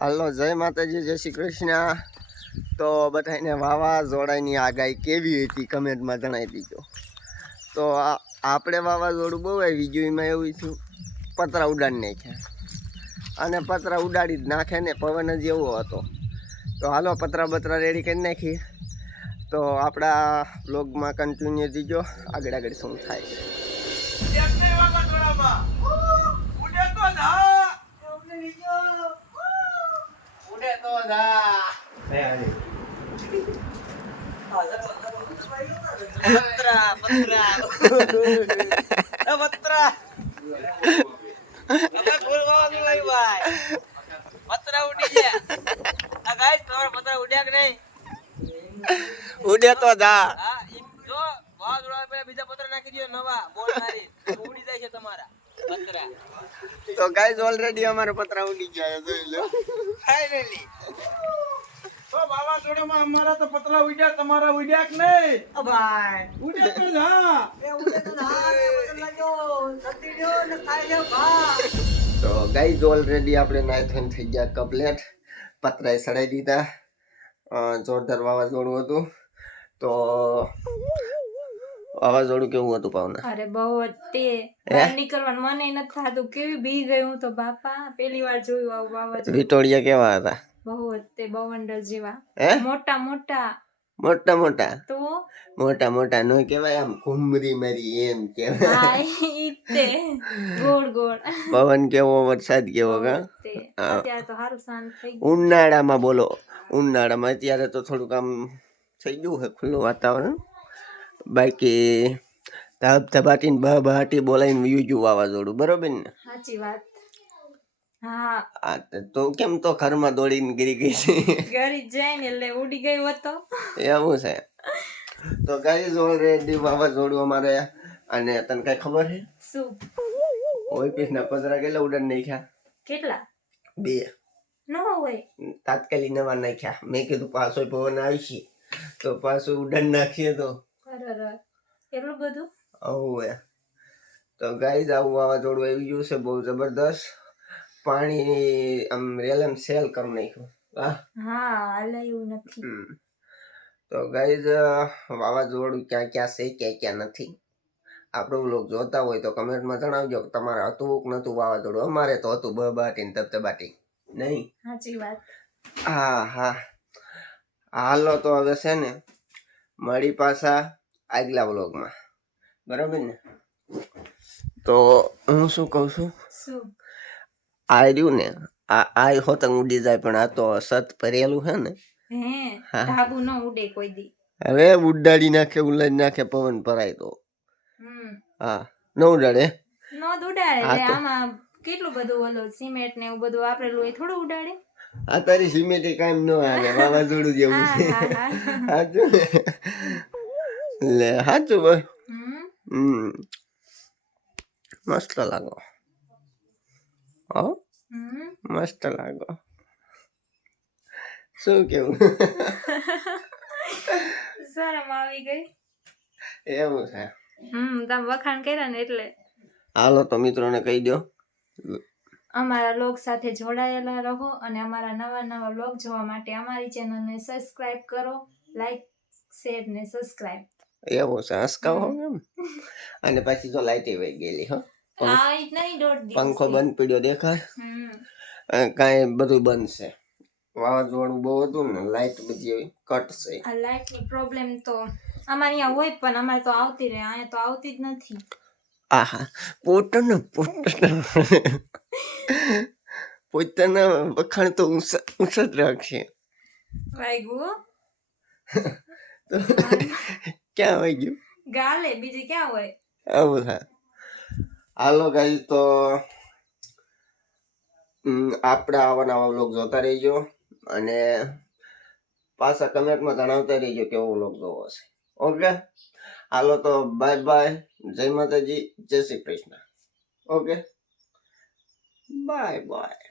હાલો, જય માતાજી, જય શ્રી કૃષ્ણ. તો બધાને વાવાઝોડાની આગાહી કેવી હતી કમેન્ટમાં જણાવી દીજો. તો આપણે વાવાઝોડું બહુ આવી ગયું, એમાં એવું થયું, પતરા ઉડાડી નાખ્યા. અને પતરા ઉડાડી જ નાખે ને પવન જ એવો હતો. તો હાલો, પતરા બતરા રેડી કરી નાખી તો આપણા બ્લોગમાં કન્ટિન્યુ દીજો આગળ આગળ શું થાય ઉડે પતરા પતરા પતરા ઉડી તો જા હા ઈમ જો વાવાઝોડા બીજા પત્ર નાખી દો નવા બોલ મારી ઉડી જાય છે તમારા પતરા તો ગાઈઝ ઓલરેડી અમારો પતરા ઉડી ગયા જોઈ તો અમારા તો પતરા ઉડ્યા તમારા ઉડ્યા કે નહીં? ભાઈ. ઉડ્યા તો જ. હા એ ઉડે તો ને ખાઈ લે ભા ગાઈઝ ઓલરેડી આપણે નાઈ થઈ ગયા કપલેટ પતરાએ સડાઈ દીધા. જોરદાર વાવાઝોડું હતું. તો વાવાઝોડું કેવું હતું પાવના અરે બહુ તે. નીકળવાનું મને નથી થતું. કેવી બી ગયું હું તો બાપા. પહેલી વાર જોયું આવું વાવાઝોડું. વિટોળિયા કેવા હતા? બહુ તે બવંડર જેવા. મોટા મોટા. મોટા મોટા? તો? મોટા મોટા નો કહેવાય આમ ઘુમરી મારી એમ કહેવાય. તે. ગોળ ગોળ. પવન કેવો વરસાદ કેવો કા અત્યારે તો સારું શાંત થઈ ગયું. ઉનાળામાં બોલો. ઉનાળામાં અત્યારે તો થોડુંક આમ થઈ ગયું છે ખુલ્લું વાતાવરણ. બાકી ધબ ધબાટીને બહ બહાટી બોલાવીને ગયું વાવાઝોડું. બરોબર ને? સાચી વાત. હા. તે- કેમ તો ઘરમાં દોડીને ગીરી ગઈ છે? ગરી જાય ને એટલે ઉડી ગઈ હોત. તો એવું છે. તો ગાઈઝ ઓલરેડી વાવાઝોડું અમારે. અને તને કઈ ખબર છે? શું? ઓય પીસના પતરા કેટલા ઉડન નાખ્યા? કેટલા? બે. નો હોય. તાત્કાલિક નવા નાખ્યા. મેં કીધું પાછો પવન આવશે. તો પાછું ઉડન નાખીએ તો. એટલું બધું? હવે તો ગાઈઝ આવું વાવાઝોડું આવી ગયું છે. બહુ જબરદસ્ત. પાણી આમ રેલમ સેલ કરી નાખ્યું. હા હાલે નથી. તો ગાઈઝ વાવાઝોડું ક્યાં ક્યાં છે ક્યાં ક્યાં નથી. આપણું બ્લોગ જોતા હોય તો કમેન્ટમાં જણાવજો કે તમારે હતું કે નહોતું વાવાઝોડું. અમારે તો હતું બબાટી ને તબતબાટી નહીં? સાચી વાત. હા હા. હાલો તો હવે છે ને મળી પાછા આગલા બ્લોગમાં બરાબર ને? તો હું શું કહું છું? શું? આ રહ્યું ને આ આ હોતંગ ઉડી જાય પણ આ તો સત ભરેલું છે ને. હે હા. ધાબુ ન ઉડે કોઈ દી. હવે ઉડાડી નાખે ઉલાડી નાખે પવન ભરાય તો. હમ. હા ન ઉડાડે. ન જ ઉડાડે હા એટલે તો. આમાં કેટલું બધું ઓલો સિમેન્ટ ને એવું બધું વાપરેલું એ થોડું ઉડાડે. આ તારી સિમેન્ટ કામ ન હાલે વાવાઝોડું જેવું હા છે. હા હા. સાચું લે સાચું ભાઈ હમ. હમ. મસ્ત લાગો. હો? મસ્ત લાગો. શું કેવું? શરમ આવી ગઈ. એવું છે. હમ તમે વખાણ કર્યા ને એટલે. હાલો તો મિત્રોને કહી દો અમારા લોગ સાથે જોડાયેલા રહો અને અમારા નવા નવા લોગ જોવા માટે અમારી ચેનલને સબસ્ક્રાઇબ કરો લાઈક શેર ને સબસ્ક્રાઇબ એવું છે હસકાવો એમ. અને પછી તો લાઈટ વહી ગયેલી હો. પંખ- આ ઈ નહીં દોઢ પંખો બંધ પડ્યો દેખાય? કાંઈ બધું બંધ છે વાવાઝોડું બહુ હતું ને લાઈટ બધી કટ છે આ લાઇટની પ્રોબ્લેમ તો અમારે અહીંયા હોય પણ અમારે તો આવતી રહે અહીંયા તો આવતી જ નથી. આહા પોતાના પોતાના. પોતાના વખાણ તો ઊંચા ઊંચા જ રાખશે. વાગ્યું તો ક્યાં આવી ગયું ગાલે બીજે ક્યાં હોય? આવું થાય. હાલો ગાઈ તો આપણા આવા નવા વ્લોગ જોતા રહીજો અને પાછા કમેન્ટમાં જણાવતા રહીજો કેવો વ્લોગ જોવો છે. ઓકે હાલો તો બાય બાય જય માતાજી, જય Shri Krishna. Okay bye bye